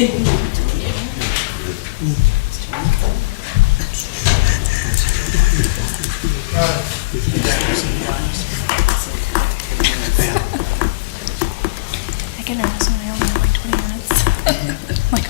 I can ask when I only have like 20 minutes. Like,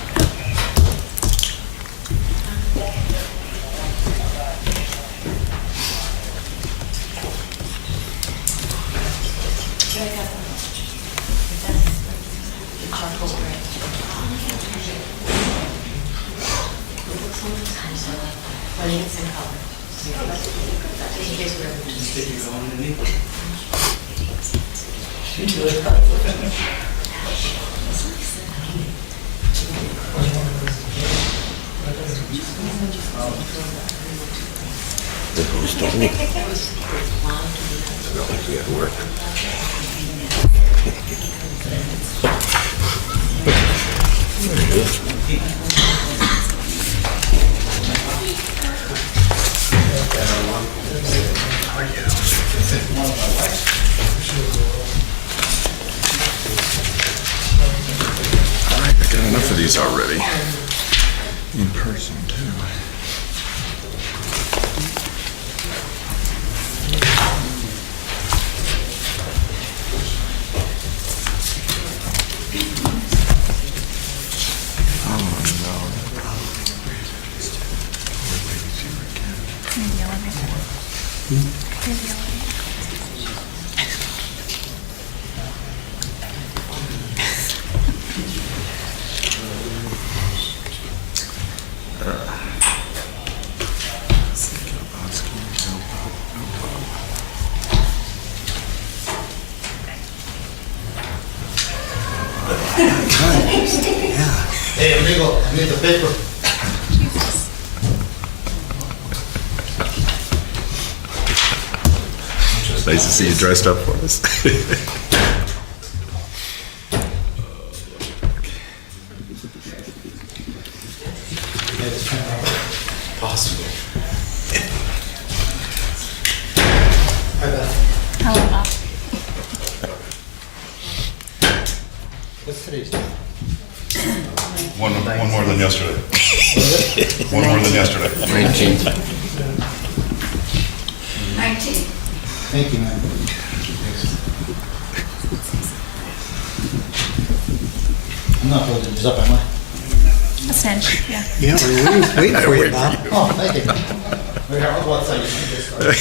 Who's talking? Not like we gotta work. Alright, I got enough of these already. In person, too. Hey, amigo, I need the paper. Nice to see you dressed up for us. Possible. hello, Bob. What's today's date? One more than yesterday. One more than yesterday. 19th. 19. Thank you, man. I'm not holding this up, am I? A cinch, yeah. Yeah, we're waiting for you, Bob. Oh, thank you. Wait, I'll go outside. You can get started.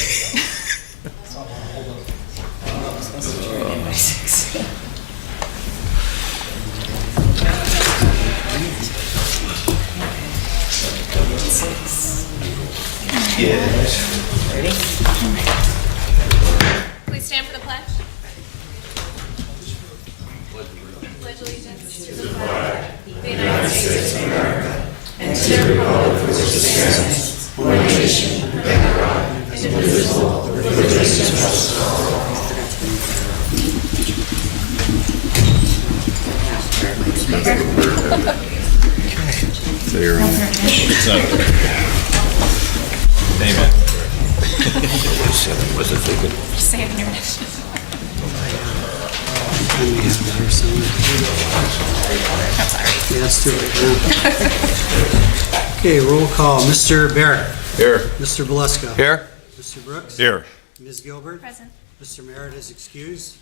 Please stand for the pledge. Pledge allegiance to the flag of the United States of America and to the republic for which it stands, one nation, under God, indivisible, with liberty and justice for all. Amen. Was it thinking? Just say it in your initial. And we have it here somewhere. I'm sorry. Yeah, let's do it right now. Okay, roll call. Mr. Barrett. Here. Mr. Beluska. Here. Mr. Brooks. Here. Ms. Gilbert. Present. Mr. Merritt is excused.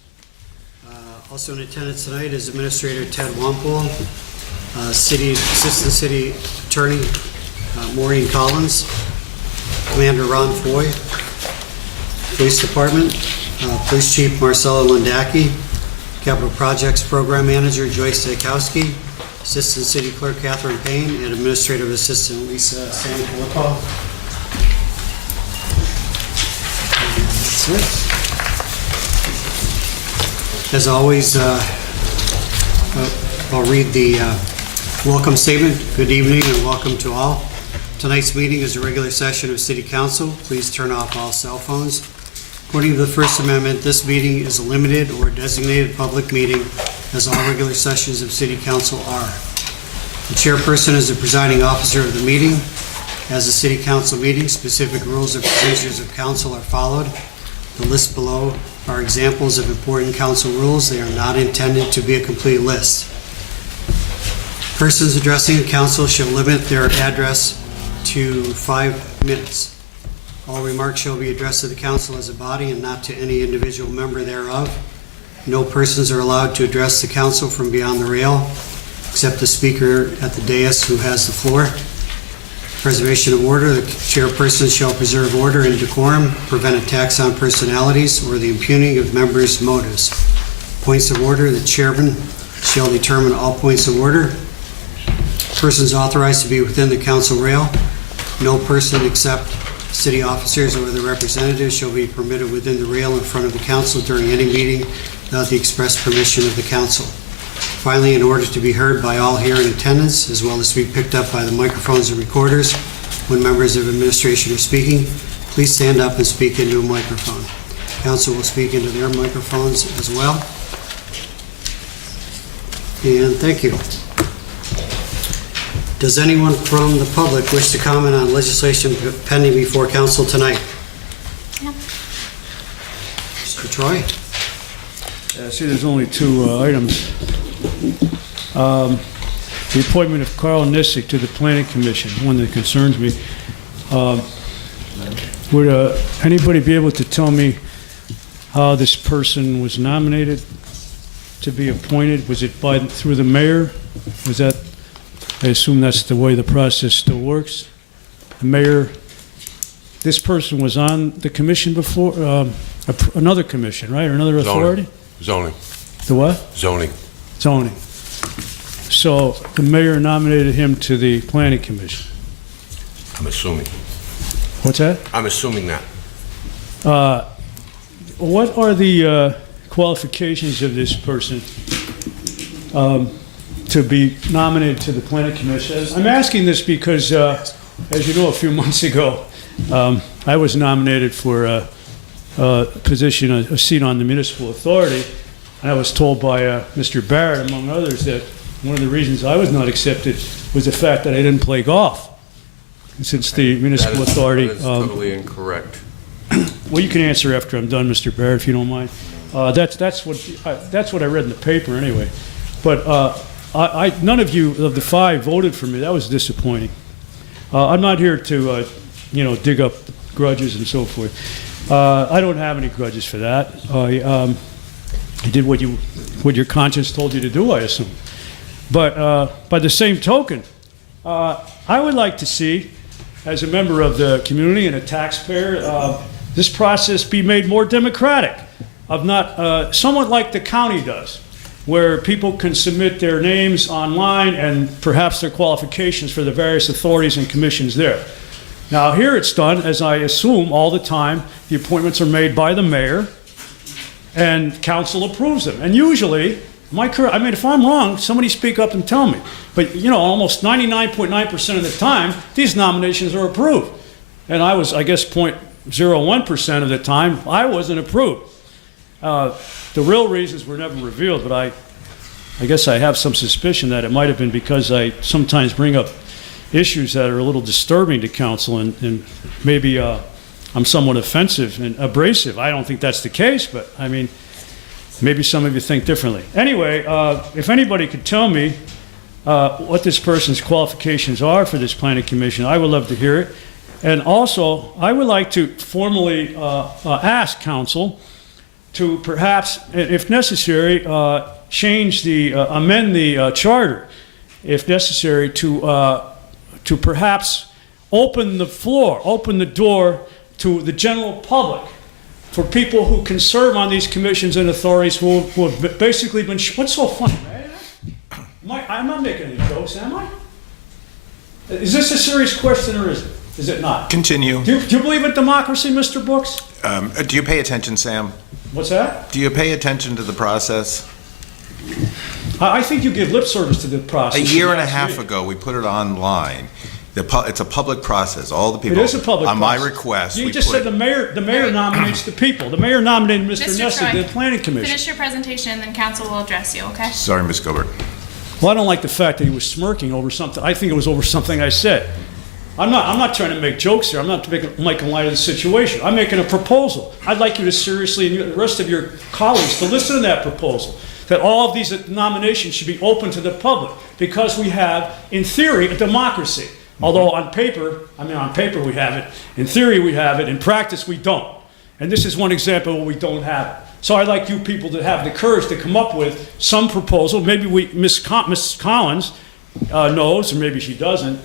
Also in attendance tonight is Administrator Ted Wampole, Assistant City Attorney Maureen Collins, Commander Ron Foy, Police Department, Police Chief Marcelo Landaki, Capital Projects Program Manager Joyce Zakowski, Assistant City Clerk Catherine Payne, and Administrative Assistant Lisa Sanfilippo. That's it. As always, I'll read the welcome statement. Good evening and welcome to all. Tonight's meeting is a regular session of City Council. Please turn off all cell phones. According to the First Amendment, this meeting is a limited or designated public meeting, as all regular sessions of City Council are. The chairperson is the presiding officer of the meeting. As a City Council meeting, specific rules and procedures of council are followed. The list below are examples of important council rules. They are not intended to be a complete list. Persons addressing the council shall limit their address to 5 minutes. All remarks shall be addressed to the council as a body and not to any individual member thereof. No persons are allowed to address the council from beyond the rail, except the speaker at the dais who has the floor. Preservation of order, the chairperson shall preserve order and decorum, prevent attacks on personalities or the impugning of members' motives. Points of order, the chairman shall determine all points of order. Persons authorized to be within the council rail. No person except city officers or their representatives shall be permitted within the rail in front of the council during any meeting without the express permission of the council. Finally, in order to be heard by all here in attendance, as well as to be picked up by the microphones and recorders when members of administration are speaking, please stand up and speak into a microphone. Council will speak into their microphones as well. And thank you. Does anyone from the public wish to comment on legislation pending before council tonight? No. Mr. Troy? I see there's only 2 items. The appointment of Carl Nissick to the Planning Commission, one that concerns me. Would anybody be able to tell me how this person was nominated to be appointed? Was it through the mayor? Was that, I assume that's the way the process still works? The mayor, this person was on the commission before, another commission, right, or another authority? Zoning. The what? Zoning. Zoning. So the mayor nominated him to the planning commission. I'm assuming. What's that? I'm assuming that. What are the qualifications of this person to be nominated to the planning commission? I'm asking this because, as you know, a few months ago, I was nominated for a position, a seat on the municipal authority, and I was told by Mr. Barrett, among others, that one of the reasons I was not accepted was the fact that I didn't play golf. And since the municipal authority... That is totally incorrect. Well, you can answer after I'm done, Mr. Barrett, if you don't mind. That's what I read in the paper anyway. But none of you, of the 5, voted for me. That was disappointing. I'm not here to, dig up grudges and so forth. I don't have any grudges for that. You did what your conscience told you to do, I assume. But by the same token, I would like to see, as a member of the community and a taxpayer, this process be made more democratic, of not somewhat like the county does, where people can submit their names online and perhaps their qualifications for the various authorities and commissions there. Now, here it's done, as I assume, all the time. The appointments are made by the mayor, and council approves them. And usually, if I'm wrong, somebody speak up and tell me. But, almost 99.9% of the time, these nominations are approved. And I was, I guess, 0.01% of the time, I wasn't approved. The real reasons were never revealed, but I guess I have some suspicion that it might have been because I sometimes bring up issues that are a little disturbing to council, and maybe I'm somewhat offensive and abrasive. I don't think that's the case, but maybe some of you think differently. Anyway, if anybody could tell me what this person's qualifications are for this planning commission, I would love to hear it. And also, I would like to formally ask council to perhaps, if necessary, amend the charter, if necessary, to perhaps open the door to the general public for people who can serve on these commissions and authorities who have basically been... What's so funny, man? I'm not making any jokes, am I? Is this a serious question or is it? Is it not? Continue. Do you believe in democracy, Mr. Brooks? Do you pay attention, Sam? What's that? Do you pay attention to the process? I think you give lip service to the process. A year and a half ago, we put it online. It's a public process. All the people. It is a public on process. my request. You just said the mayor nominates the people. The mayor nominated Mr. Nessick to the planning commission. Finish your presentation, and then council will address you, okay? Sorry, Ms. Gilbert. Well, I don't like the fact that he was smirking over something. I think it was over something I said. I'm not trying to make jokes here. I'm not making light of the situation. I'm making a proposal. I'd like you to seriously, and the rest of your colleagues, to listen to that proposal. that all of these nominations should be open to the public, because we have, in theory, a democracy. Although on paper we have it, in theory we have it, in practice we don't. And this is one example where we don't have it. So I'd like you people to have the courage to come up with some proposal. Maybe Ms. Collins knows, or maybe she doesn't,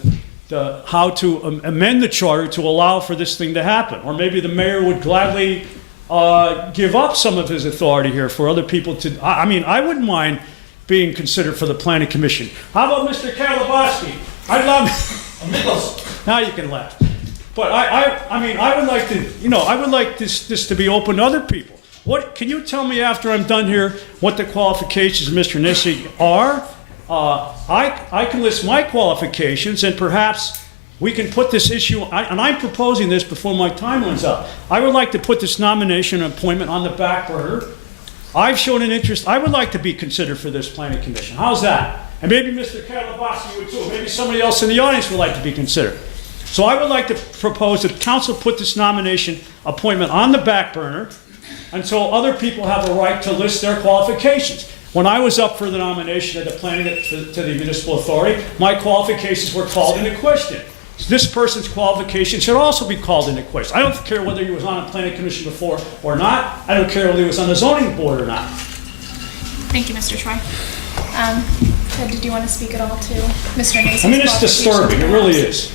how to amend the charter to allow for this thing to happen. Or maybe the mayor would gladly give up some of his authority here for other people to, I wouldn't mind being considered for the planning commission. How about Mr. Kalabowski? I'd love, now you can laugh. But I would like to, I would like this to be open to other people. What, can you tell me after I'm done here what the qualifications of Mr. Nissi are? I can list my qualifications, and perhaps we can put this issue, and I'm proposing this before my time runs out. I would like to put this nomination and appointment on the back burner. I've shown an interest. I would like to be considered for this planning commission. How's that? And maybe Mr. Kalabowski would too. Maybe somebody else in the audience would like to be considered. So I would like to propose that council put this nomination appointment on the back burner until other people have the right to list their qualifications. When I was up for the nomination at the planning to the municipal authority, my qualifications were called into question. This person's qualifications should also be called into question. I don't care whether he was on a planning commission before or not. I don't care whether he was on the zoning board or not. Thank you, Mr. Troy. Ted, did you want to speak at all to Mr. Nacy's It's disturbing. It really is.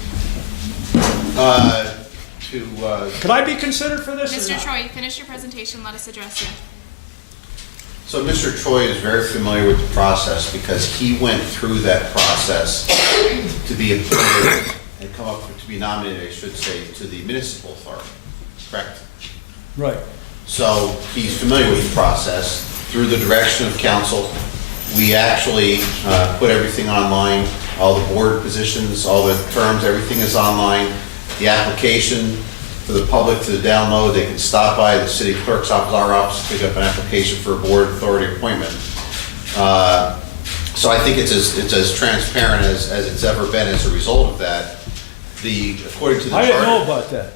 Could I be considered for this? Mr. Troy, finish your presentation. Let us address you. So Mr. Troy is very familiar with the process because he went through that process to be appointed and come up with, to be nominated, I should say, to the municipal authority, correct? Right. So he's familiar with the process. Through the direction of council, we actually put everything online, all the board positions, all the terms, everything is online. The application for the public to download, they can stop by the city clerk's office, our office, pick up an application for a board authority appointment. So I think it's as transparent as it's ever been as a result of that. According to the I charter. didn't know about that.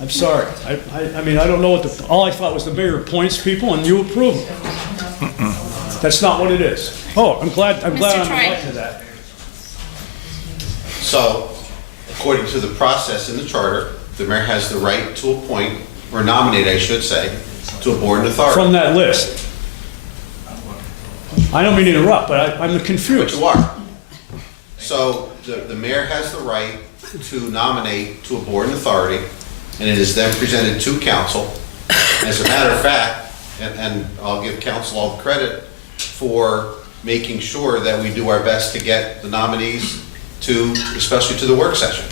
I'm sorry. I don't know what all I thought was the mayor appoints people and you approve them. That's not what it is. Oh, I'm glad I'm Troy. right to that. So, according to the process in the charter, the mayor has the right to appoint, or nominate, I should say, to a board and authority. From that list. I don't mean to interrupt, but I'm But confused. you are. So, the mayor has the right to nominate to a board and authority, and it is then presented to council. As a matter of fact, and I'll give council all the credit for making sure that we do our best to get the nominees to, especially to the work session.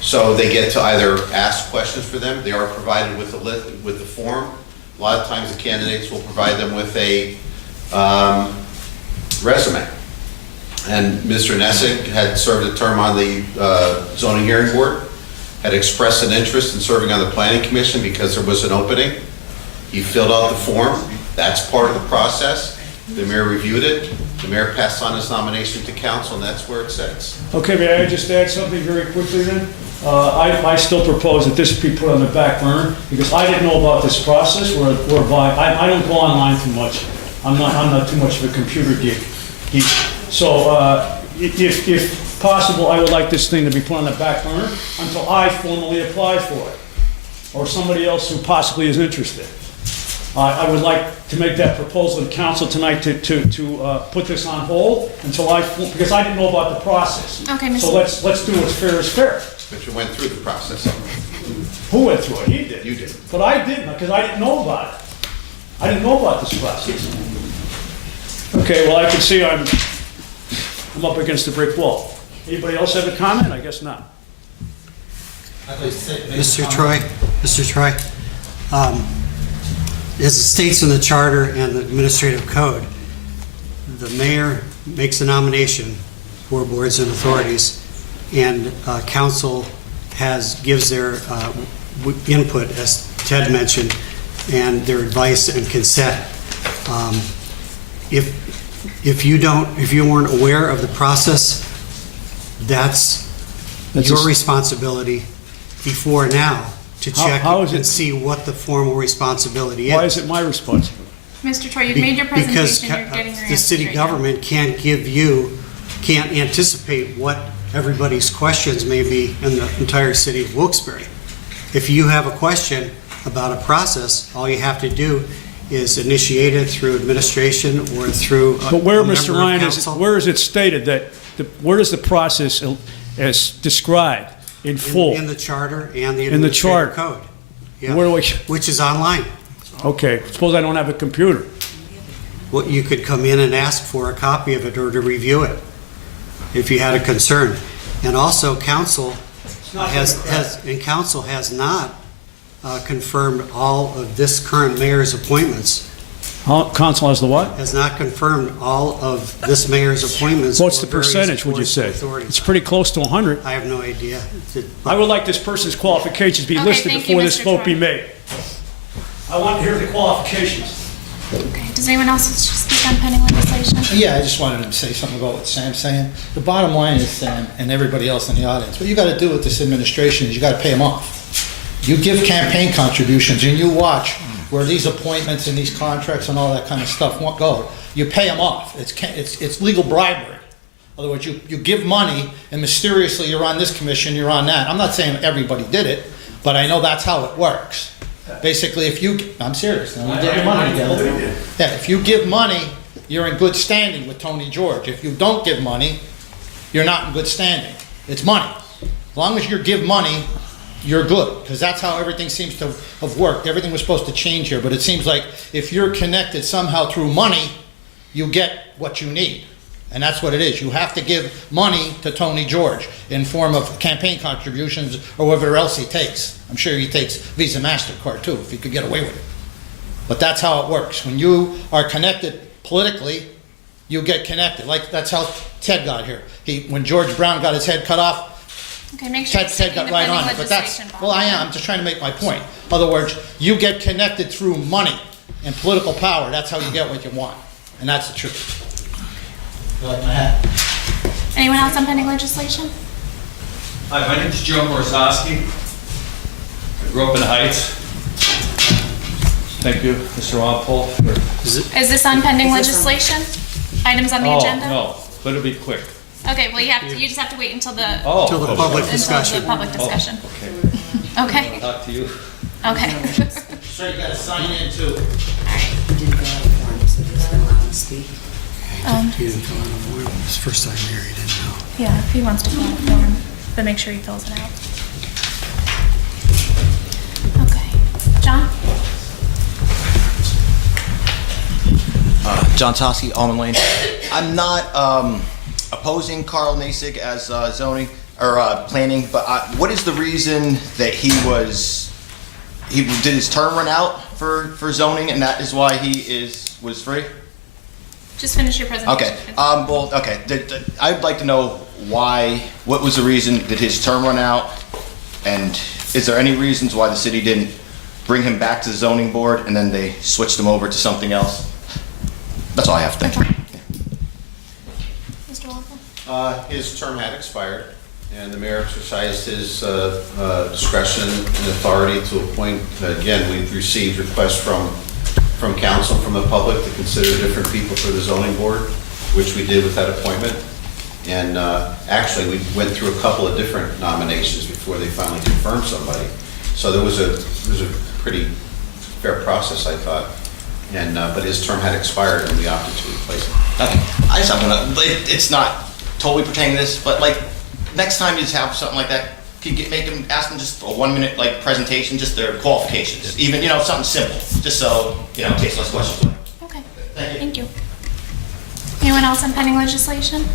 So they get to either ask questions for them, they are provided with the form. A lot of times the candidates will provide them with a resume. And Mr. Nessig had served a term on the zoning hearing board, had expressed an interest in serving on the planning commission because there was an opening. He filled out the form, that's part of the process. The mayor reviewed it, the mayor passed on his nomination to council, and that's where it sits. Okay, may I just add something very quickly then? I still propose that this be put on the back burner because I didn't know about this process whereby I don't go online too much. I'm not too much of a computer geek. So if possible, I would like this thing to be put on the back burner until I formally apply for it or somebody else who possibly is interested. I would like to make that proposal to council tonight to put this on hold until because I didn't know about the process. Okay, Mr. So let's do what's fair is fair. But you went through the process. Who went through it? He did. You did. But I didn't because I didn't know about it. I didn't know about this process. Okay, well, I can see I'm up against a brick wall. Anybody else have a comment? I guess not. Mr. Troy, as it states in the charter and the administrative code, the mayor makes a nomination for boards and authorities, and council gives their input, as Ted mentioned, and their advice and consent. If you weren't aware of the process, that's your responsibility before now to check How is it- and see what the formal responsibility Why is. is it my responsibility? Mr. Troy, you've made your Because presentation, you're getting your the answer city straight now. government can't anticipate what everybody's questions may be in the entire city of Wilkes-Barre. If you have a question about a process, all you have to do is initiate it through administration or through a But where, member Mr. of Ryan, council. where is it stated that, where is the process as described in full? In the charter and the In the administrative charter. code. Yeah. Where do we, Which is online. okay, suppose I don't have a computer. Well, you could come in and ask for a copy of it or to review it if you had a concern. And also, council has not confirmed all of this current mayor's appointments. Council has the what? Has not confirmed all of this mayor's appointments. What's for the various percentage, would you boards say? and authorities. It's pretty close to 100. I have no idea. I would like this person's qualifications to be Okay, listed thank you, before this Mr. vote be Troy. made. I want to hear the qualifications. Okay, does anyone else wish to speak on pending legislation? Yeah, I just wanted to say something about what Sam's saying. The bottom line is, Sam, and everybody else in the audience, what you gotta do with this administration is you gotta pay them off. You give campaign contributions and you watch where these appointments and these contracts and all that kind of stuff won't go. You pay them off. It's legal bribery. In other words, you give money and mysteriously you're on this commission, you're on that. I'm not saying everybody did it, but I know that's how it works. Basically, I'm serious, you give your money together. Yeah, if you give money, you're in good standing with Tony George. If you don't give money, you're not in good standing. It's money. As long as you give money, you're good, because that's how everything seems to have worked. Everything was supposed to change here, but it seems like if you're connected somehow through money, you get what you need. And that's what it is. You have to give money to Tony George in form of campaign contributions or whatever else he takes. I'm sure he takes Visa, MasterCard too, if he could get away with it. But that's how it works. When you are connected politically, you get connected. Like, that's how Ted got here. When George Brown got his head cut off, Okay, make sure you're Ted sticking got to right pending on it. But that's, legislation, Bob. well, I am. I'm just trying to make my point. In other words, you get connected through money and political power. That's how you get what you want. And that's the truth. You like my hat? Anyone else on pending legislation? Hi, my name is Joe Morzowski. I grew up in the Heights. Thank you, Mr. Walpole. Is this on pending legislation? Items on the agenda? Oh, no, but it'll be quick. Okay, well, you just have to wait until the Till the public discussion. public discussion. Okay, Okay, talk to you. okay. So you gotta sign in too. He didn't fill out a form. It's the first time here, he didn't know. Yeah, if he wants to fill out a form, but make sure he fills it out. Okay, John? John Toski, Almond Lane. I'm not opposing Carl Nasig as zoning or planning, but what is the reason that he did his term run out for zoning, and that is why he was free? Just finish your presentation. Okay. Well, okay. I'd like to know what was the reason that his term run out, and is there any reasons why the city didn't bring him back to the zoning board and then they switched him over to something else? That's all I have. Thank you. Mr. Walpole? His term had expired, and the mayor exercised his discretion and authority to appoint. Again, we've received requests from council, from the public, to consider different people for the zoning board, which we did with that appointment. And actually, we went through a couple of different nominations before they finally confirmed somebody. So there was a pretty fair process, I thought. And but his term had expired, and we opted to replace it. Okay. I just have it's not totally pertaining to this, but like next time you just have something like that, could you ask them just a 1-minute like presentation, just their qualifications, even something simple, just so it takes less questions. Okay, Thank you. thank you. Anyone else on pending legislation?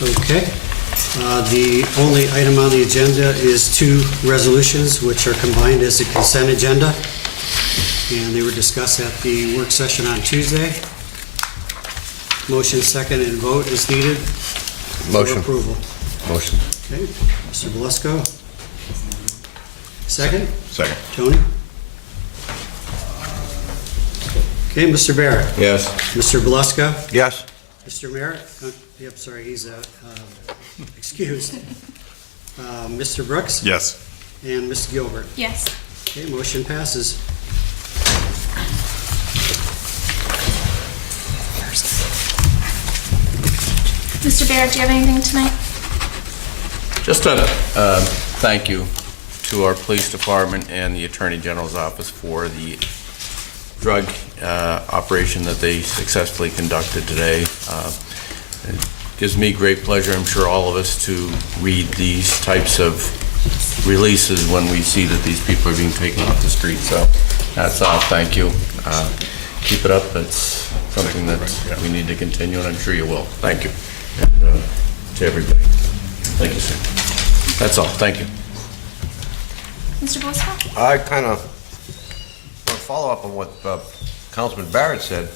Okay. The only item on the agenda is 2 resolutions, which are combined as a consent agenda, and they were discussed at the work session on Tuesday. Motion, second, and vote is needed for Motion. approval. Motion. Okay, Mr. Belusco? Second? Second. Tony? Okay, Mr. Barrett? Yes. Mr. Belusco? Yes. Mr. Merritt? Yep, sorry, he's excused. Mr. Brooks? Yes. And Mr. Gilbert? Yes. Okay, motion passes. Mr. Barrett, do you have anything tonight? Just a thank you to our police department and the Attorney General's office for the drug operation that they successfully conducted today. It gives me great pleasure, I'm sure all of us, to read these types of releases when we see that these people are being taken off the street. So that's all. Thank you. Keep it up. It's something that we need to continue, and I'm sure you will. Thank you. And to everybody. Thank you, sir. That's all. Thank you. Mr. Boswell? I kind of want to follow up on what Councilman Barrett said.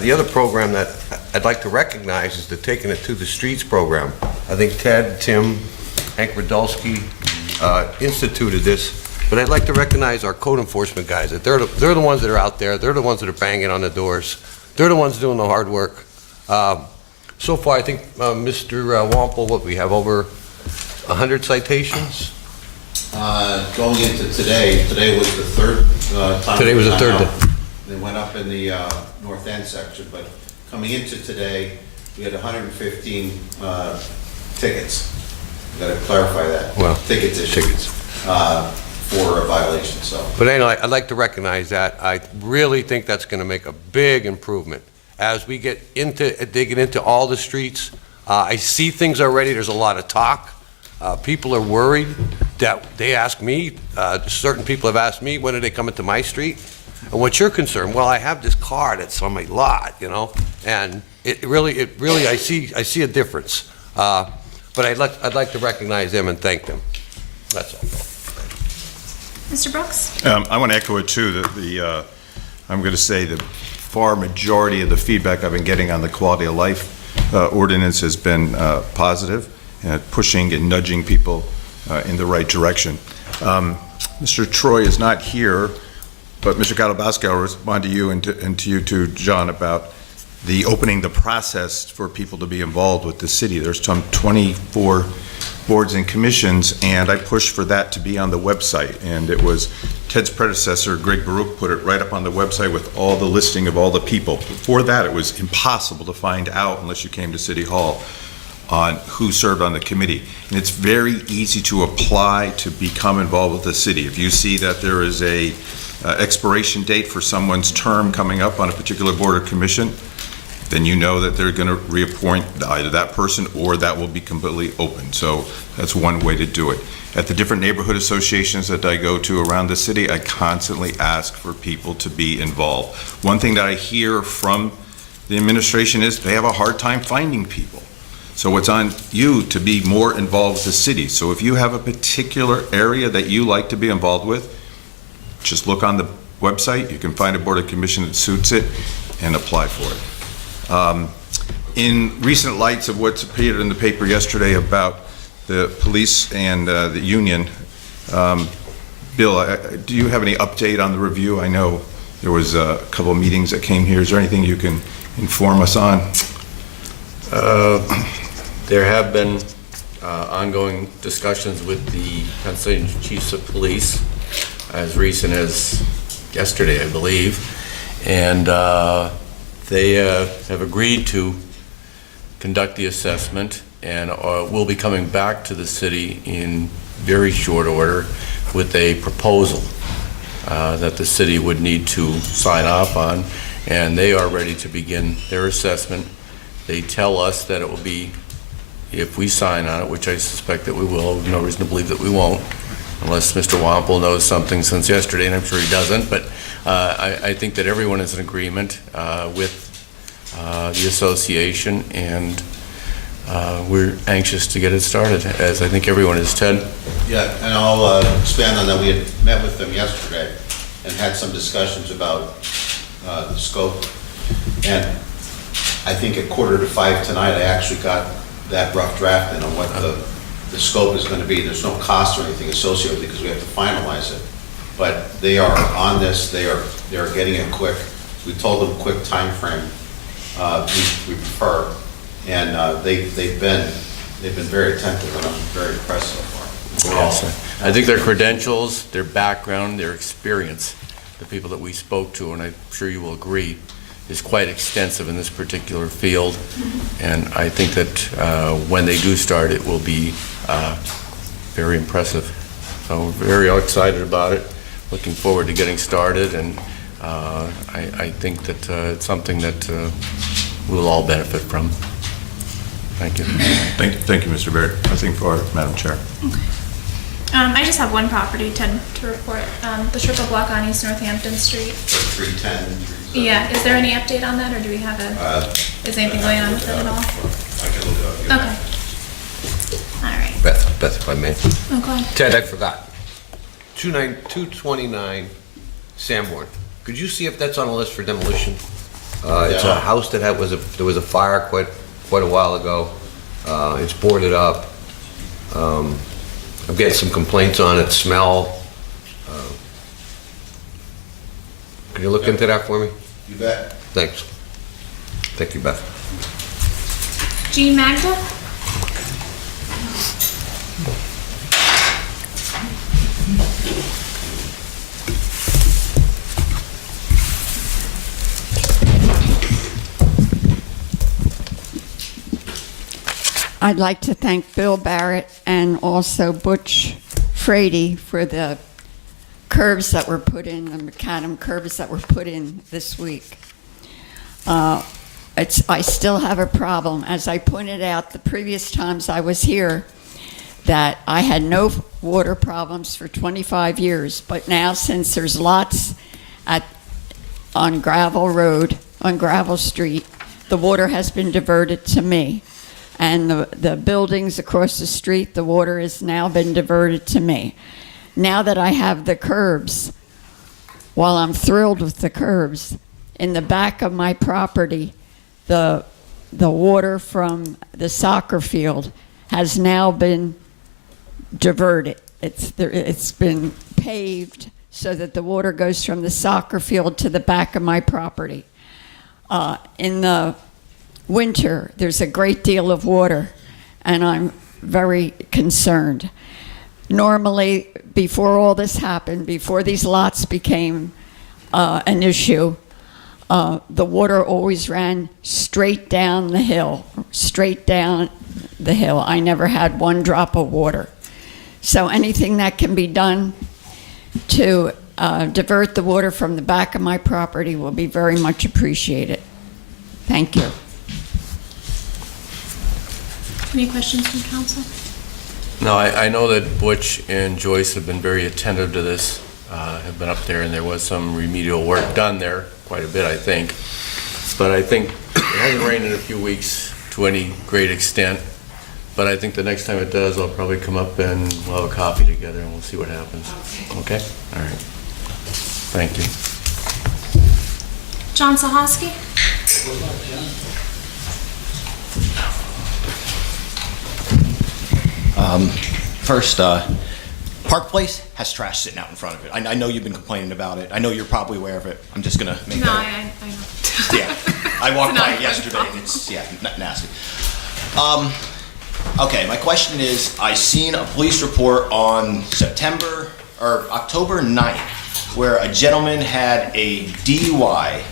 The other program that I'd like to recognize is the Taking It to the Streets program. I think Ted, Tim, Hank Radulski instituted this, but I'd like to recognize our code enforcement guys. That they're the ones that are out there. They're the ones that are banging on the doors. They're the ones doing the hard work. So far, I think, Mr. Wampel, what we have over 100 citations? Going into today was the third time. Today was the third time day. out. They went up in the north end section, but coming into today, we had 115 tickets. Got to clarify that. Well, tickets issued for a violation. So, but anyway, I'd like to recognize that. I really think that's going to make a big improvement as we get into digging into all the streets. I see things already. There's a lot of talk. People are worried that they ask me. Certain people have asked me, when are they coming to my street? And what's your concern? Well, I have this car that's on my lot, you know, and it really, I see a difference. But I'd like to recognize them and thank them. That's all. Mr. Brooks? I want to echo it too, that I'm going to say the far majority of the feedback I've been getting on the quality of life ordinance has been positive, pushing and nudging people in the right direction. Mr. Troy is not here, but Mr. Kalabowski, I'll respond to you and to you too, John, about the opening the process for people to be involved with the city. There's some 24 boards and commissions, and I pushed for that to be on the website. And it was Ted's predecessor, Greg Baruch, put it right up on the website with all the listing of all the people. Before that, it was impossible to find out unless you came to City Hall on who served on the committee. And it's very easy to apply to become involved with the city. If you see that there is a expiration date for someone's term coming up on a particular board or commission, then you know that they're going to reappoint either that person or that will be completely open. So that's one way to do it. At the different neighborhood associations that I go to around the city, I constantly ask for people to be involved. One thing that I hear from the administration is they have a hard time finding people. So it's on you to be more involved with the city. So if you have a particular area that you like to be involved with, just look on the website. You can find a board or commission that suits it and apply for it. In recent lights of what's appeared in the paper yesterday about the police and the union, Bill, do you have any update on the review? I know there was a couple of meetings that came here. Is there anything you can inform us on? There have been ongoing discussions with the Pennsylvania Chiefs of Police as recent as yesterday, I believe, and they have agreed to conduct the assessment and will be coming back to the city in very short order with a proposal that the city would need to sign off on, and they are ready to begin their assessment. They tell us that it will be, if we sign on it, which I suspect that we will, no reason to believe that we won't, unless Mr. Wampel knows something since yesterday, and I'm sure he doesn't, but I think that everyone is in agreement with the association, and we're anxious to get it started, as I think everyone is. Ted? yeah, and I'll expand on that. We had met with them yesterday and had some discussions about the scope. And I think at 4:45 tonight, I actually got that rough draft in on what the scope is going to be. There's no cost or anything associated with it because we have to finalize it. But they are on this. They are getting it quick. We told them quick time frame. We prefer, and they've been very attentive, and I'm very impressed so far. Yes, I think their credentials, their background, their experience, the people that we spoke to, and I'm sure you will agree, is quite extensive in this particular field. And I think that when they do start, it will be very impressive. So we're very excited about it, looking forward to getting started, and I think that it's something that we'll all benefit from. Thank you. Thank you, Mr. Barrett. I think for Madam Chair. I just have one property to report, the triple block on East Northampton Street. 310. Yeah, is there any update on that, or do we have is anything going on with it at all? I can look it up. Okay. All right. Beth, if I may. Oh, go ahead. Ted, I forgot. 229 Sanborn. Could you see if that's on a list for demolition? It's a Yeah. house that there was a fire quite a while ago. It's boarded up. I'm getting some complaints on it, smell. Can you look into that for me? You bet. Thanks. Thank you, Beth. Jean Magda? I'd like to thank Bill Barrett and also Butch Frady for the curves that were put in, the macadam curves that were put in this week. I still have a problem. As I pointed out the previous times I was here, that I had no water problems for 25 years, but now since there's lots on Gravel Road, on Gravel Street, the water has been diverted to me. And the buildings across the street, the water has now been diverted to me. Now that I have the curbs, while I'm thrilled with the curbs, in the back of my property, the water from the soccer field has now been diverted. It's been paved so that the water goes from the soccer field to the back of my property. In the winter, there's a great deal of water, and I'm very concerned. Normally, before all this happened, before these lots became an issue, the water always ran straight down the hill, I never had one drop of water. So anything that can be done to divert the water from the back of my property will be very much appreciated. Thank you. Any questions from council? No, I know that Butch and Joyce have been very attentive to this, have been up there, and there was some remedial work done there, quite a bit, I think. But I think it hasn't rained in a few weeks to any great extent. But I think the next time it does, I'll probably come up and we'll have a coffee together and we'll see what happens. Okay? All right. Thank you. John Sahoski? First, Park Place has trash sitting out in front of it. I know you've been complaining about it. I know you're probably aware of it. I'm just gonna make No, that. I know. Yeah, I walked It's by not it yesterday a and it's, nasty. Okay, my question is, I seen a police report on October 9th, where a gentleman had a DUI,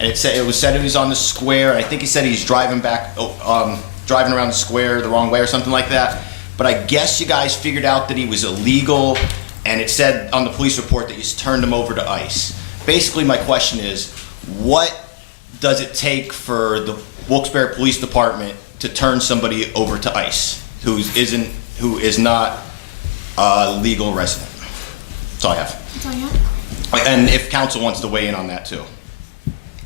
and it was said he was on the square, and I think he said he's driving driving around the square the wrong way or something like that. But I guess you guys figured out that he was illegal, and it said on the police report that you turned him over to ICE. Basically, my question is, what does it take for the Wilkes-Barre Police Department to turn somebody over to ICE who is not a legal resident? That's all I have. That's all you have? And if council wants to weigh in on that too.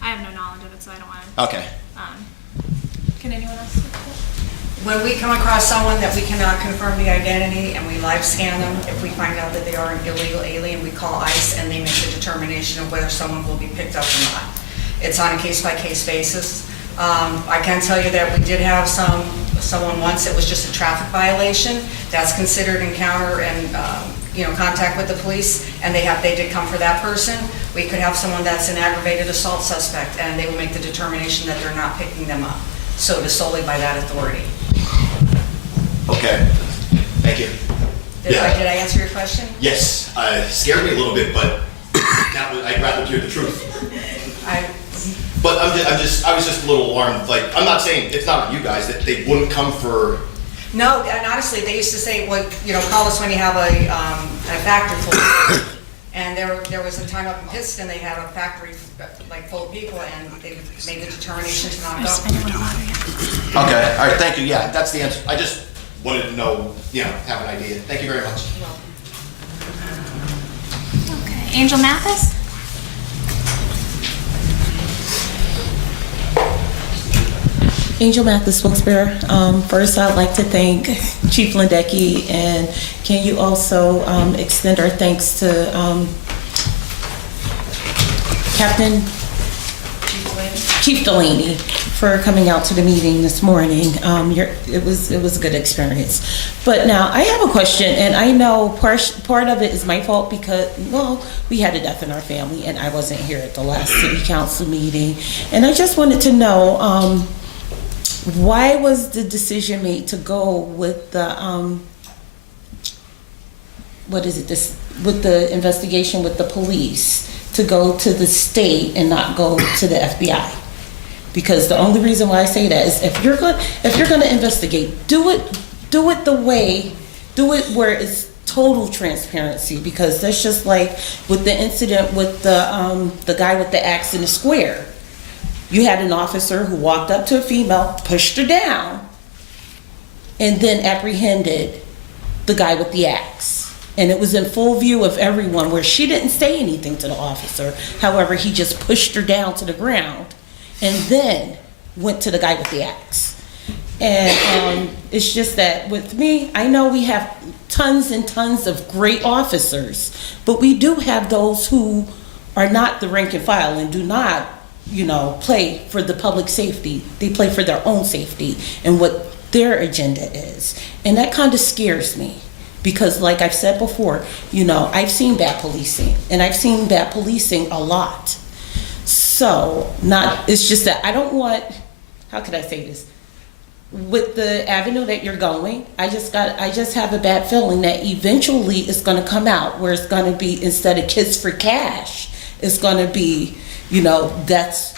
I have no knowledge of it, so I don't want to. Okay. Can anyone else? Speak to it? When we come across someone that we cannot confirm the identity and we live scan them, if we find out that they are an illegal alien, we call ICE and they make the determination of whether someone will be picked up or not. It's on a case-by-case basis. I can tell you that we did have someone once, it was just a traffic violation. That's considered encounter and contact with the police, and they did come for that person. We could have someone that's an aggravated assault suspect, and they will make the determination that they're not picking them up. So it is solely by that authority. Okay. Thank you. Did Yeah. I answer your question? Yes, scared me a little bit, but I'd rather hear the truth. But I was just a little alarmed. Like, I'm not saying it's not on you guys that they wouldn't come for. No, and honestly, they used to say, well, call us when you have a factory full of people. And there was a time up in Pittston, they had a factory full of people, and they made the determination to not go. Okay, all right, thank you. Yeah, that's the answer. I just wanted to know, have an idea. Thank you very much. Okay, Angel Mathis? Angel Mathis, Wilkes-Barre. First, I'd like to thank Chief Lindecki, and can you also extend our thanks to Captain Chief Delaney for coming out to the meeting this morning. It was a good experience. But now I have a question, and I know part of it is my fault because, we had a death in our family, and I wasn't here at the last city council meeting, and I just wanted to know. Why was the decision made to go with the with the investigation with the police to go to the state and not go to the FBI? Because the only reason why I say that is if you're going to investigate, do it where it's total transparency, because that's just like with the incident with the guy with the axe in the square. You had an officer who walked up to a female, pushed her down, and then apprehended the guy with the axe. And it was in full view of everyone where she didn't say anything to the officer. However, he just pushed her down to the ground and then went to the guy with the axe. And it's just that with me, I know we have tons and tons of great officers, but we do have those who are not the rank and file and do not play for the public safety. They play for their own safety and what their agenda is. And that kind of scares me because, like I've said before, I've seen bad policing, and I've seen bad policing a lot. So it's just that I don't want, how could I say this? With the avenue that you're going, I just have a bad feeling that eventually it's going to come out where it's going to be, instead of kids for cash, it's going to be, that's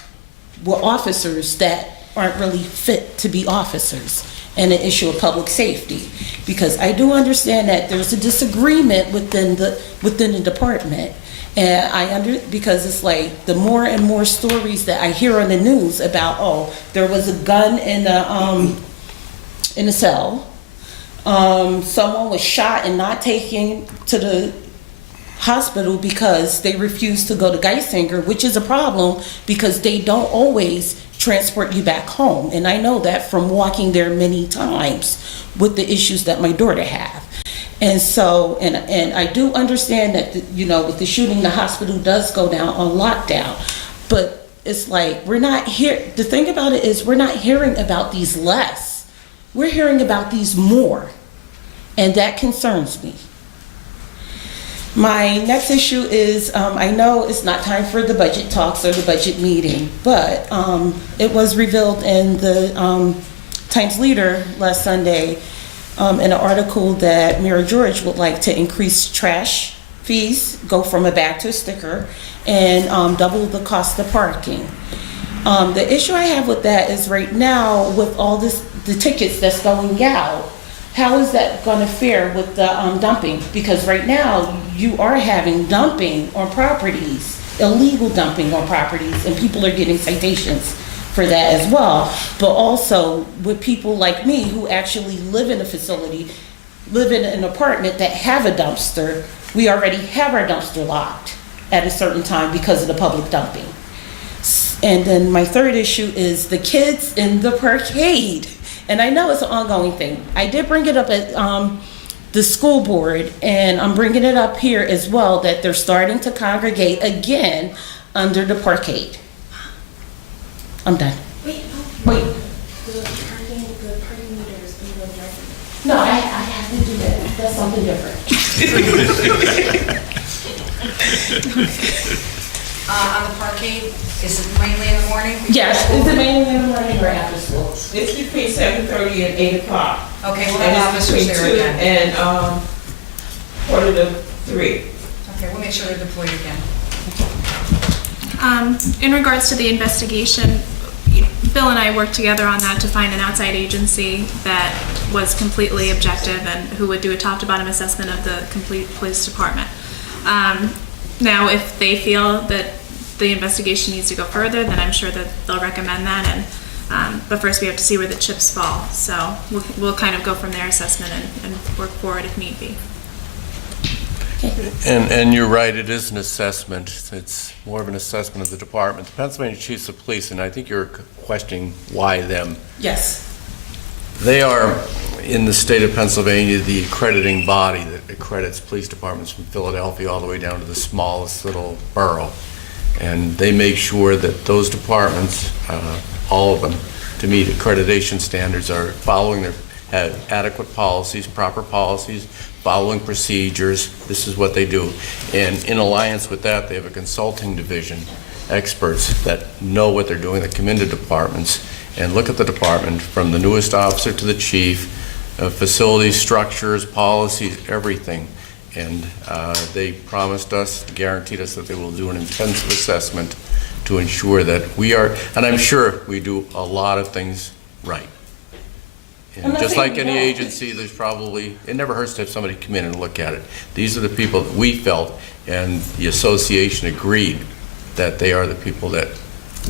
what officers that aren't really fit to be officers, and an issue of public safety. Because I do understand that there's a disagreement within the department, and because it's like the more and more stories that I hear on the news about, there was a gun in a cell, someone was shot and not taken to the hospital because they refuse to go to Geisinger, which is a problem because they don't always transport you back home. And I know that from walking there many times with the issues that my daughter have. And so, and I do understand that, with the shooting, the hospital does go down on lockdown. But it's like, we're not here. The thing about it is we're not hearing about these less. We're hearing about these more. And that concerns me. My next issue is, I know it's not time for the budget talks or the budget meeting, but it was revealed in the Times Leader last Sunday in an article that Mayor George would like to increase trash fees, go from a bag to a sticker, and double the cost of parking. The issue I have with that is right now with all the tickets that's going out, how is that going to fare with the dumping? Because right now, you are having dumping on properties, illegal dumping on properties, and people are getting citations for that as well. But also with people like me who actually live in a facility, live in an apartment that have a dumpster, we already have our dumpster locked at a certain time because of the public dumping. And then my third issue is the kids in the parkade. And I know it's an ongoing thing. I did bring it up at the school board, and I'm bringing it up here as well, that they're starting to congregate again under the parkade. I'm done. Wait. The parking meter is below driving. No, I have to do that. That's something different. On the parkade, is it mainly in the morning? Yes, it's mainly in the morning or after school. It's between 7:30 and 8 o'clock. Okay, we'll And have it's officers between there 2 again. and What are the three? Okay, we'll make sure they're deployed again. In regards to the investigation, Bill and I worked together on that to find an outside agency that was completely objective and who would do a top-to-bottom assessment of the complete police department. Now, if they feel that the investigation needs to go further, then I'm sure that they'll recommend that. But first, we have to see where the chips fall. So we'll kind of go from their assessment and work forward if need be. And you're right, it is an assessment. It's more of an assessment of the department. The Pennsylvania Chiefs of Police, and I think you're questioning why them. Yes. They are, in the state of Pennsylvania, the accrediting body that accredits police departments from Philadelphia all the way down to the smallest little borough. And they make sure that those departments, all of them, to meet accreditation standards are following have adequate policies, proper policies, following procedures. This is what they do. And in alliance with that, they have a consulting division, experts that know what they're doing, that come into departments and look at the department from the newest officer to the chief, facilities, structures, policies, everything. And they promised us, guaranteed us that they will do an intensive assessment to ensure that we are, and I'm sure we do a lot of things right. And just like any agency, there's probably, it never hurts to have somebody come in and look at it. These are the people that we felt, and the association agreed that they are the people that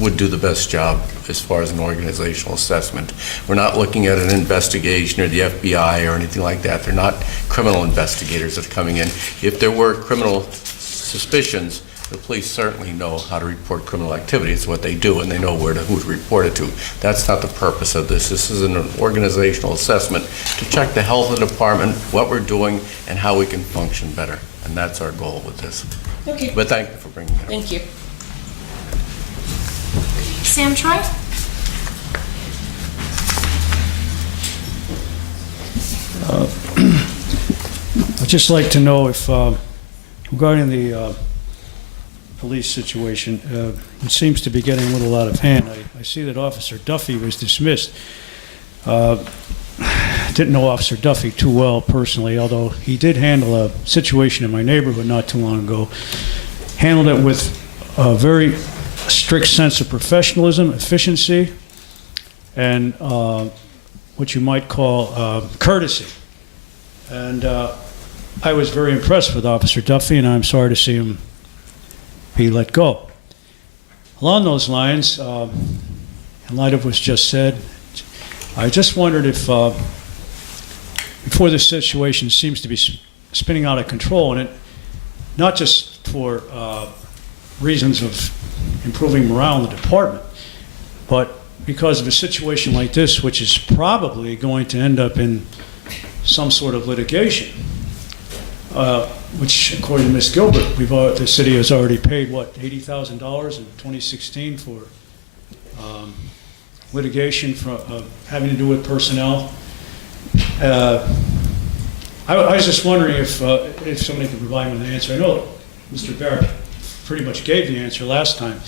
would do the best job as far as an organizational assessment. We're not looking at an investigation or the FBI or anything like that. They're not criminal investigators that are coming in. If there were criminal suspicions, the police certainly know how to report criminal activity. It's what they do, and they know who to report it to. That's not the purpose of this. This is an organizational assessment to check the health of the department, what we're doing, and how we can function better. And that's our goal with this. Okay. But thank you for bringing it up. Thank you. Sam Troy? I'd just like to know if, regarding the police situation, it seems to be getting a little out of hand. I see that Officer Duffy was dismissed. Didn't know Officer Duffy too well personally, although he did handle a situation in my neighborhood not too long ago. Handled it with a very strict sense of professionalism, efficiency, and what you might call courtesy. And I was very impressed with Officer Duffy, and I'm sorry to see him be let go. Along those lines, in light of what's just said, I just wondered if, before this situation seems to be spinning out of control, and it not just for reasons of improving morale in the department, but because of a situation like this, which is probably going to end up in some sort of litigation, which, according to Ms. Gilbert, the city has already paid, what, $80,000 in 2016 for litigation having to do with personnel. I was just wondering if somebody could provide me with an answer. I know Mr. Barrett pretty much gave the answer last time,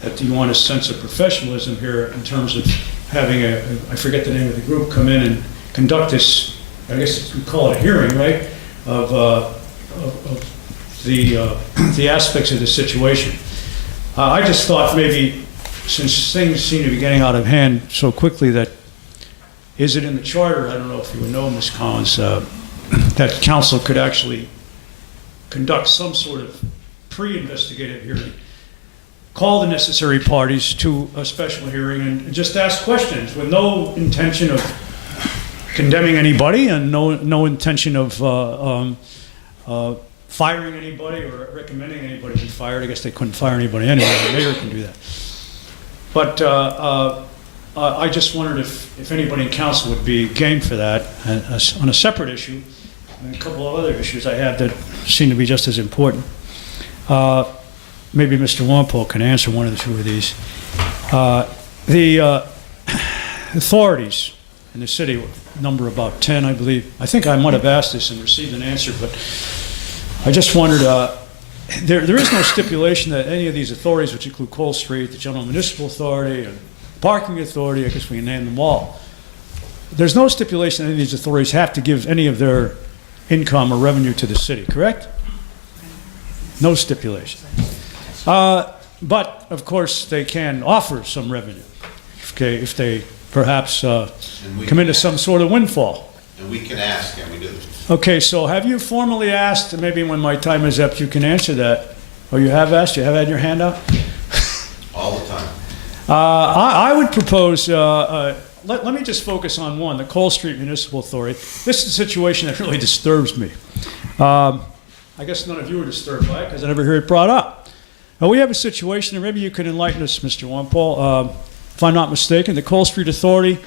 that you want a sense of professionalism here in terms of having I forget the name of the group, come in and conduct this, I guess we call it a hearing, right, of the aspects of the situation. I just thought maybe, since things seem to be getting out of hand so quickly, that is it in the charter, I don't know if you would know, Ms. Collins, that council could actually conduct some sort of pre-investigative hearing, call the necessary parties to a special hearing and just ask questions with no intention of condemning anybody and no intention of firing anybody or recommending anybody be fired. I guess they couldn't fire anybody anyway. The mayor can do that. But I just wondered if anybody in council would be game for that on a separate issue, and a couple of other issues I have that seem to be just as important. Maybe Mr. Walpole can answer one of the two of these. The authorities in the city, number about 10, I believe. I think I might have asked this and received an answer, but I just wondered, there is no stipulation that any of these authorities, which include Cole Street, the General Municipal Authority, and Parking Authority, I guess we can name them all, there's no stipulation that any of these authorities have to give any of their income or revenue to the city, correct? No stipulation. But, of course, they can offer some revenue, okay, if they perhaps come into some sort of windfall. And we can ask, and we do. Okay, so have you formally asked, and maybe when my time is up, you can answer that, or you have asked, you have had your hand up? All the time. I would propose, let me just focus on one, the Cole Street Municipal Authority. This is a situation that really disturbs me. I guess none of you are disturbed by it, because I never hear it brought up. Now, we have a situation, and maybe you can enlighten us, Mr. Wampole. If I'm not mistaken, the Cole Street Authority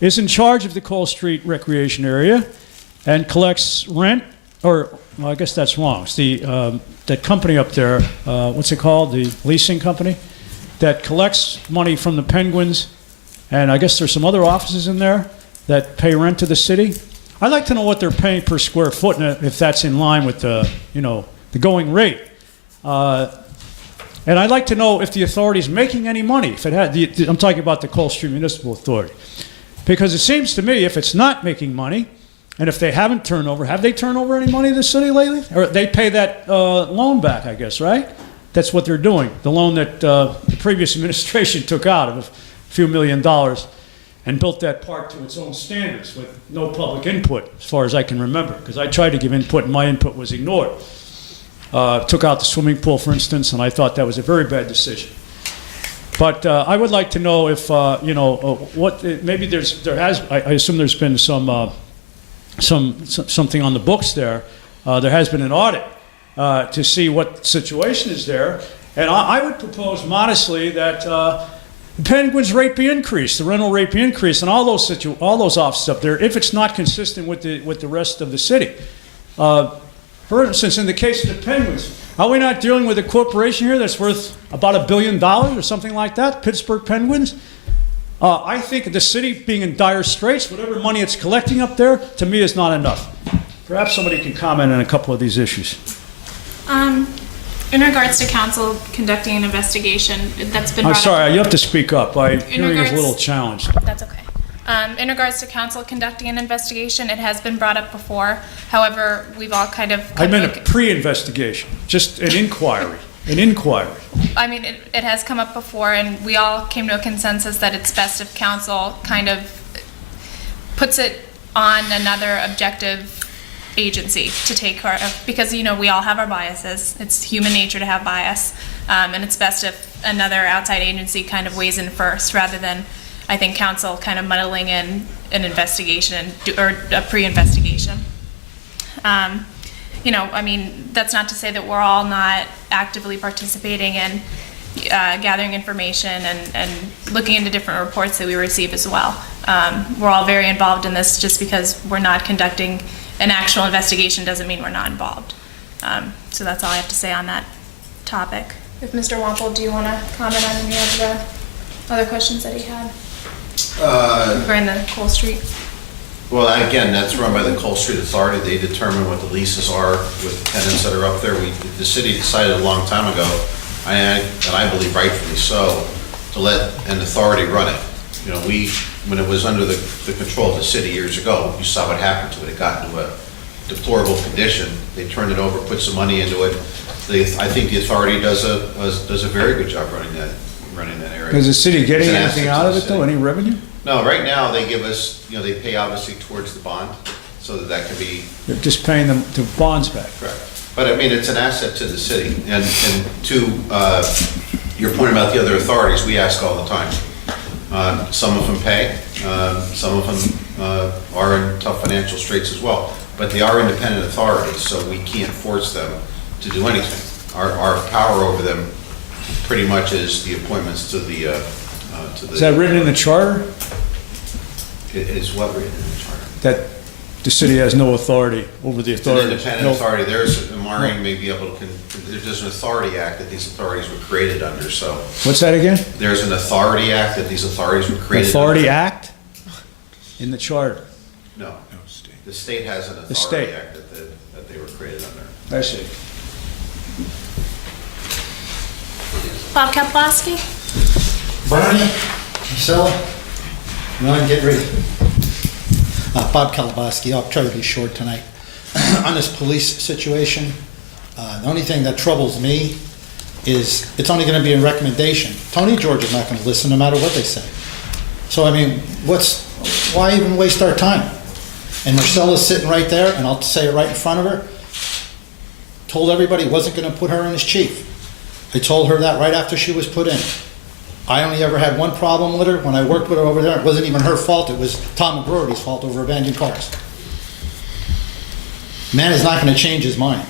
is in charge of the Cole Street Recreation Area and collects rent, or, well, I guess that's wrong. It's the, that company up there, what's it called? The leasing company that collects money from the Penguins, and I guess there's some other offices in there that pay rent to the city. I'd like to know what they're paying per square foot, and if that's in line with the, you know, the going rate. And I'd like to know if the authority is making any money. If it had, I'm talking about the Cole Street Municipal Authority, because it seems to me if it's not making money, and if they haven't turned over, have they turned over any money to the city lately? Or they pay that loan back, I guess, right? That's what they're doing. The loan that the previous administration took out of a few $1 million and built that park to its own standards with no public input, as far as I can remember, because I tried to give input and my input was ignored. Took out the swimming pool, for instance, and I thought that was a very bad decision. But I would like to know if, you know, what, maybe there has, I assume there's been something on the books there. There has been an audit to see what the situation is there. And I would propose modestly that the Penguins rate be increased, the rental rate be increased, and all those offices up there, if it's not consistent with the rest of the city. For instance, in the case of the Penguins, are we not dealing with a corporation here that's worth about $1 billion or something like that, Pittsburgh Penguins? I think the city being in dire straits, whatever money it's collecting up there, to me is not enough. Perhaps somebody can comment on a couple of these issues. In regards to council conducting an investigation, that's been I'm brought sorry, up. you have to speak up. My hearing is a regards- little challenged. That's okay. In regards to council conducting an investigation, it has been brought up before. However, we've all kind of. I meant a pre-investigation, just an inquiry, an inquiry. I mean, it has come up before, and we all came to a consensus that it's best if council kind of puts it on another objective agency to take care of, because, you know, we all have our biases. It's human nature to have bias, and it's best if another outside agency kind of weighs in first, rather than, I think, council kind of muddling in an investigation or a pre-investigation. You know, I mean, that's not to say that we're all not actively participating in gathering information and looking into different reports that we receive as well. We're all very involved in this. Just because we're not conducting an actual investigation doesn't mean we're not involved. So that's all I have to say on that topic. If Mr. Wampole, do you want to comment on any of the other questions that he had? Regarding the Cole Street? Well, again, that's run by the Cole Street Authority. They determine what the leases are with the tenants that are up there. The city decided a long time ago, and I believe rightfully so, to let an authority run it. You know, when it was under the control of the city years ago, you saw what happened to it. It got into a deplorable condition. They turned it over, put some money into it. I think the authority does a very good job running that area. Is the city getting It's an anything asset out to of the it, though? city. Any revenue? No, right now, they give us, you know, they pay obviously towards the bond, so that can be. They're just paying them the bonds back. Correct. But I mean, it's an asset to the city. And to your point about the other authorities, we ask all the time. Some of them pay, some of them are in tough financial straits as well. But they are independent authorities, so we can't force them to do anything. Our power over them pretty much is the appointments to the. Is that written in the charter? It is what written in the charter. That the city has no authority over the It's an authority? independent authority. There's, Maureen may be able to, there's an authority act that these authorities were created under, so. What's that again? There's an authority act that these authorities were created under. Authority Act? In the charter? No. The state has an The state. authority act that they were created under. I see. Bob Kaplowski? Barney, Priscilla, Ron, get ready. Bob Kalabowski, I'll try to be short tonight. on this police situation, the only thing that troubles me is it's only going to be a recommendation. Tony George is not going to listen no matter what they say. So, I mean, why even waste our time? And Marcella's sitting right there, and I'll say it right in front of her, told everybody he wasn't going to put her in as chief. I told her that right after she was put in. I only ever had one problem with her. When I worked with her over there, it wasn't even her fault. It was Tom McGrory's fault over abandoned cars. Man is not going to change his mind.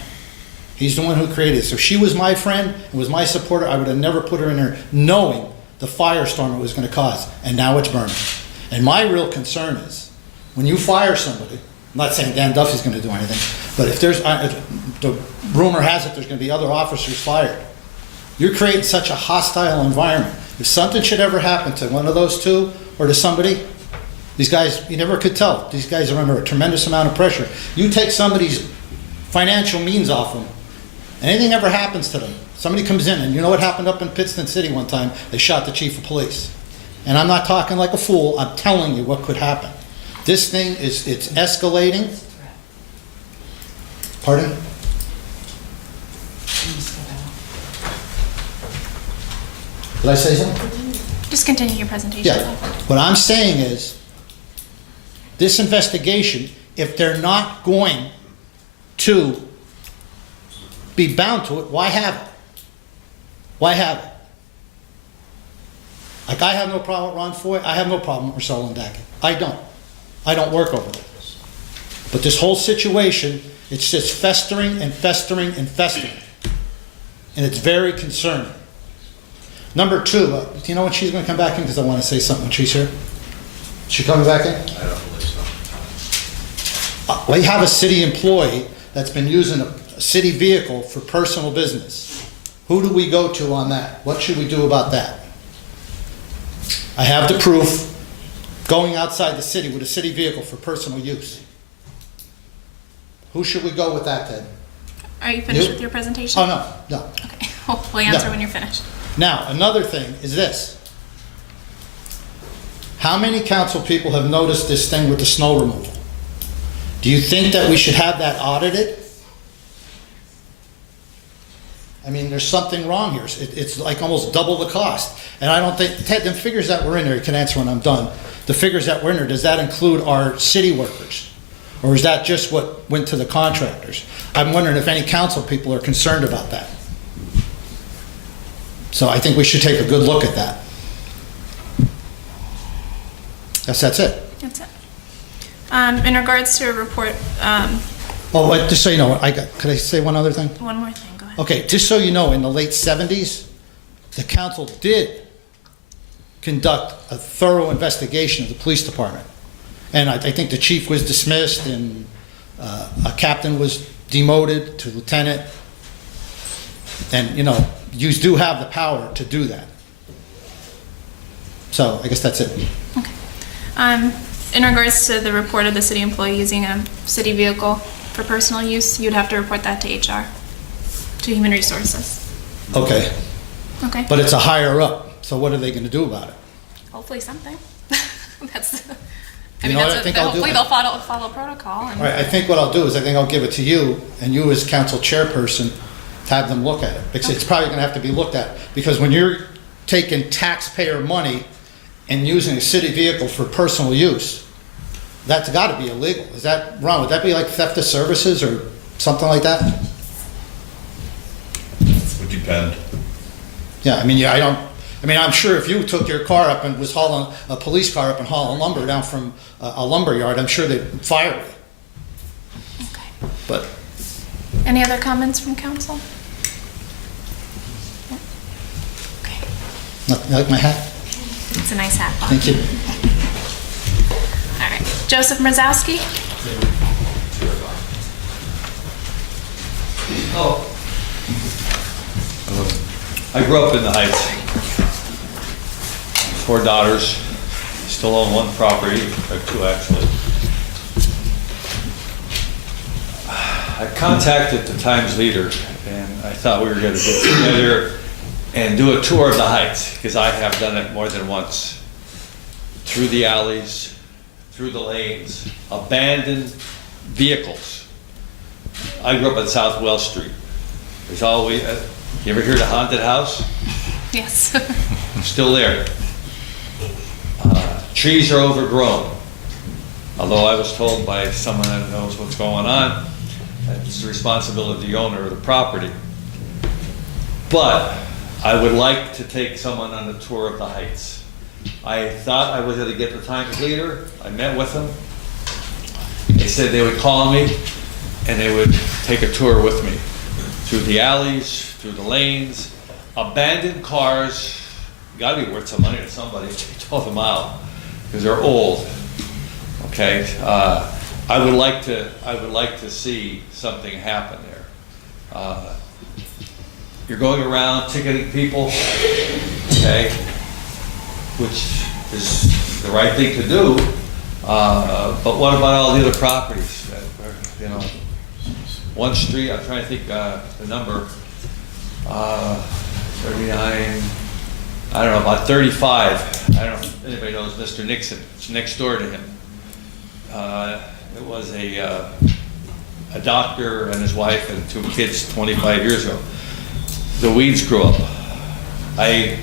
He's the one who created it. So if she was my friend and was my supporter, I would have never put her in there knowing the firestorm it was going to cause. And now it's burning. And my real concern is, when you fire somebody, I'm not saying Dan Duffy's going to do anything, but if there's, the rumor has it there's going to be other officers fired. You're creating such a hostile environment. If something should ever happen to one of those two or to somebody, these guys, you never could tell. These guys are under a tremendous amount of pressure. You take somebody's financial means off them, anything ever happens to them, somebody comes in, and you know what happened up in Pittston City one time? They shot the chief of police. And I'm not talking like a fool, I'm telling you what could happen. This thing it's escalating. Pardon? Did I say something? Just continue your presentation. Yeah. What I'm saying is, this investigation, if they're not going to be bound to it, why have it? Why have it? Like, I have no problem with Ron Foy. I have no problem with Marcel Lindaki. I don't. I don't work over this. But this whole situation, it's just festering and festering and festering. And it's very concerning. Number two, do you know when she's going to come back in? Because I want to say something when she's here. Is she coming back in? I don't believe so. We have a city employee that's been using a city vehicle for personal business. Who do we go to on that? What should we do about that? I have the proof, going outside the city with a city vehicle for personal use. Who should we go with that, Ted? Are you finished You? with your presentation? Oh, no. Okay, we'll answer No. when you're finished. Now, another thing is this. How many council people have noticed this thing with the snow removal? Do you think that we should have that audited? I mean, there's something wrong here. It's like almost double the cost. And I don't think, Ted, the figures that were in there, you can answer when I'm done. The figures that were in there, does that include our city workers? Or is that just what went to the contractors? I'm wondering if any council people are concerned about that. So I think we should take a good look at that. That's it. That's it. In regards to a report, Oh, wait, just so you know, could I say one other thing? one more thing, go ahead. Okay, just so you know, in the late 70s, the council did conduct a thorough investigation of the police department. And I think the chief was dismissed, and a captain was demoted to lieutenant. And, you know, you do have the power to do that. So I guess that's it. Okay. In regards to the report of the city employee using a city vehicle for personal use, you'd have to report that to HR, to Human Resources. Okay, Okay? but it's a higher up, so what are they gonna do about it? Hopefully something. That's, You know what I think I'll do? hopefully they'll follow protocol. And All right, I think what I'll do is I think I'll give it to you, and you as council chairperson, have them look at it. Because it's probably gonna have to be looked at, because when you're taking taxpayer money and using a city vehicle for personal use, that's gotta be illegal. Is that, Ron, would that be like theft of services or something like that? Would depend. Yeah, I mean, I'm sure if you took your car up and was hauling a police car up and hauling lumber down from a lumber yard, I'm sure they'd fire you. Okay. But Any other comments from council? Okay. you like my hat? It's a nice hat, Bob. Thank you. All right. Joseph Mrazowski? I grew up in the Heights. 4 daughters, still own 1 property, or 2 actually. I contacted the Times leader, and I thought we were going to get together and do a tour of the Heights, because I have done it more than once. Through the alleys, through the lanes, abandoned vehicles I grew up on South Wells Street. There's always, you ever hear of the haunted house? Yes. Still there. Trees are overgrown. Although I was told by someone that knows what's going on, that it's the responsibility of the owner of the property. But I would like to take someone on a tour of the heights. I thought I was going to get the Times leader. I met with them. They said they would call me and they would take a tour with me through the alleys, through the lanes. Abandoned cars, got to be worth some money to somebody if they tow them out, because they're old. Okay, I would like to see something happen there. You're going around ticketing people, okay, which is the right thing to do. But what about all the other properties? You know, one street, I'm trying to think the number, 39, I don't know, about 35. I don't know if anybody knows Mr. Nixon. It's next door to him. It was a doctor and his wife and 2 kids 25 years ago. The weeds grew up. I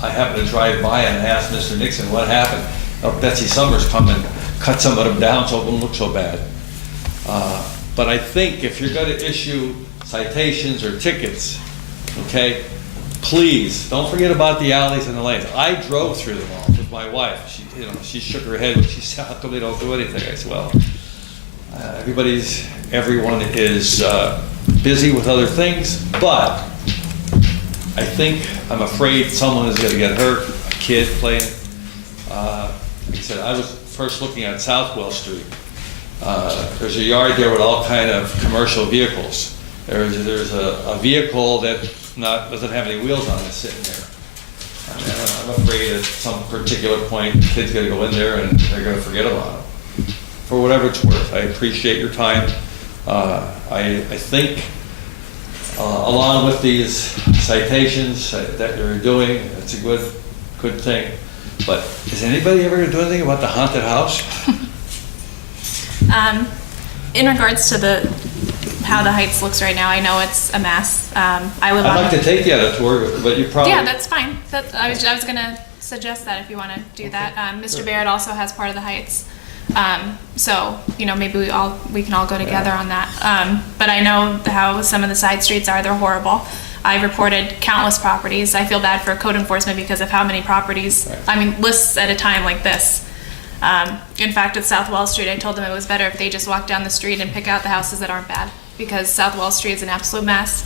happened to drive by and asked Mr. Nixon what happened. Oh, Betsy Summers come and cut some of them down so it wouldn't look so bad. But I think if you're going to issue citations or tickets, okay, please don't forget about the alleys and the lanes. I drove through them all with my wife. She shook her head when she said, "How come they don't do anything?" I said, "Well, everyone is busy with other things, but I'm afraid someone is going to get hurt, a kid playing." Like I said, I was first looking at South Wells Street. There's a yard there with all kind of commercial vehicles. There's a vehicle that doesn't have any wheels on it sitting there. I'm afraid at some particular point, the kid's going to go in there and they're going to forget about it. For whatever it's worth, I appreciate your time. I think, along with these citations that you're doing, it's a good thing. But is anybody ever going to do anything about the haunted house? In regards to how the Heights looks right now, I know it's a mess. I'd like to take you on a tour, but you probably... Yeah, that's fine. I was going to suggest that if you want to do that. Mr. Barrett also has part of the Heights. So, maybe we can all go together on that. But I know how some of the side streets are. They're horrible. I reported countless properties. I feel bad for code enforcement because of how many properties, lists at a time like this. In fact, with South Wall Street, I told them it was better if they just walk down the street and pick out the houses that aren't bad, because South Wall Street is an absolute mess.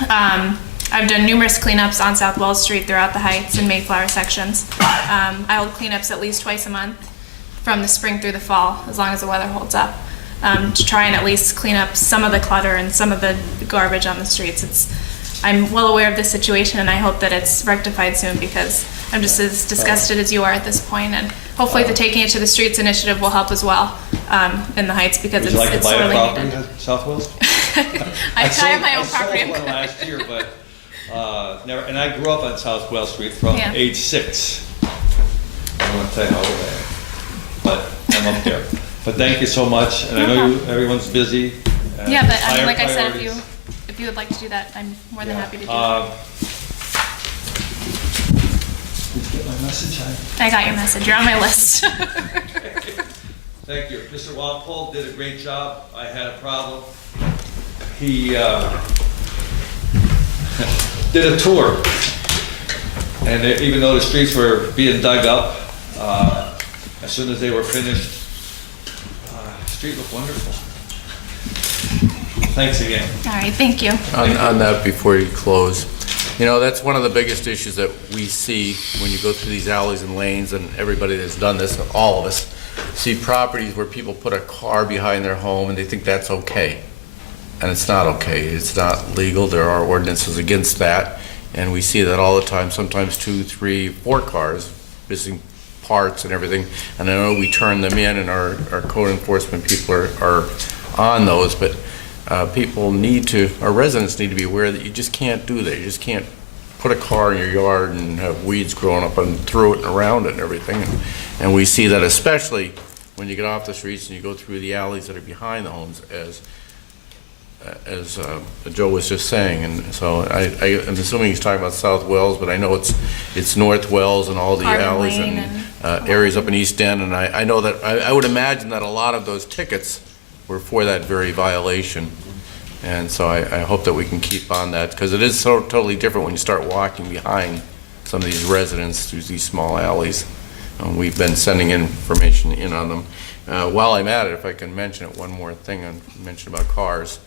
I've done numerous cleanups on South Wall Street throughout the Heights and Mayflower sections. I hold cleanups at least twice a month from the spring through the fall, as long as the weather holds up, to try and at least clean up some of the clutter and some of the garbage on the streets. I'm well aware of this situation, and I hope that it's rectified soon, because I'm just as disgusted as you are at this point, and hopefully the Taking It to the Streets initiative will help as well in the Heights, because it's sorely needed. Would you like to buy a property in South Wells? I have my own property. I sold one last year, but never. And I grew up on South Wells Street from age 6. I don't want to tell you how old I am, but I'm up there. But thank you so much, and I know everyone's busy. Yeah, but like I said, if you would like to do that, I'm more than happy to do that. Did you get my message? I got your message. You're on my list. Thank you. Mr. Walpole did a great job. I had a problem. He did a tour. And even though the streets were being dug up, as soon as they were finished, the street looked wonderful. Thanks again. All right, thank you. On that, before you close, that's one of the biggest issues that we see when you go through these alleys and lanes, and everybody that's done this, all of us, see properties where people put a car behind their home and they think that's okay. And it's not okay. It's not legal. There are ordinances against that. And we see that all the time, sometimes 2, 3, 4 cars, missing parts and everything. And I know we turn them in, and our code enforcement people are on those, but our residents need to be aware that you just can't do that. You just can't put a car in your yard and have weeds growing up and through it and around it and everything. And we see that especially when you get off the streets and you go through the alleys that are behind the homes, as as Joe was just saying, and so I'm assuming he's talking about South Wells, but I know it's North Wells and all the Harbor alleys Lane and areas up in East End, and I know that, I would imagine that a lot of those tickets were for that very violation, and so I hope that we can keep on that, because it is so totally different when you start walking behind some of these residents through these small alleys. We've been sending information in on them. While I'm at it, if I can mention it, one more thing I mentioned about cars.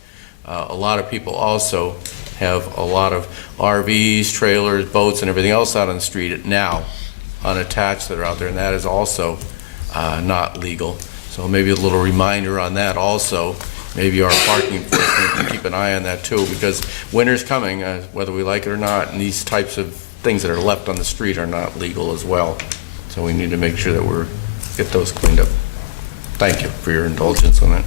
A lot of people also have a lot of RVs, trailers, boats, and everything else out on the street now, unattached, that are out there, and that is also not legal. So maybe a little reminder on that also. Maybe our parking enforcement can keep an eye on that too, because winter's coming, whether we like it or not, and these types of things that are left on the street are not legal as well. So we need to make sure that we get those cleaned up. Thank you for your indulgence on that.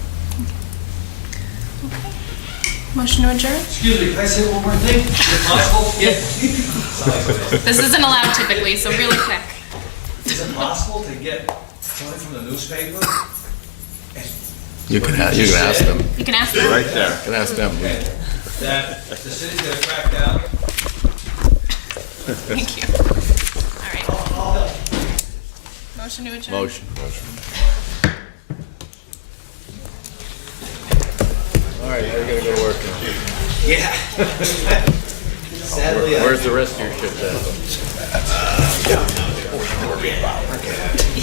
Motion to adjourn? Excuse me, can I say one more thing? Is it possible? Yeah. This isn't allowed typically, so really quick. Is it possible to get something from the newspaper? You can ask them. You can ask them. Right there. You can ask them. Okay. That the city's gonna crack down. Thank you. All right. Motion to adjourn? Motion. All right, now we gotta go to work now. Yeah. Sadly, Where's the rest of your shift at?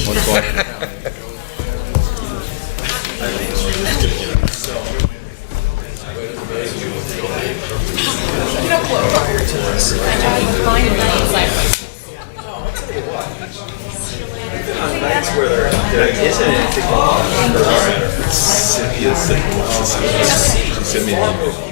1 o'clock. that's where there isn't anything. Cynthia sent me an email.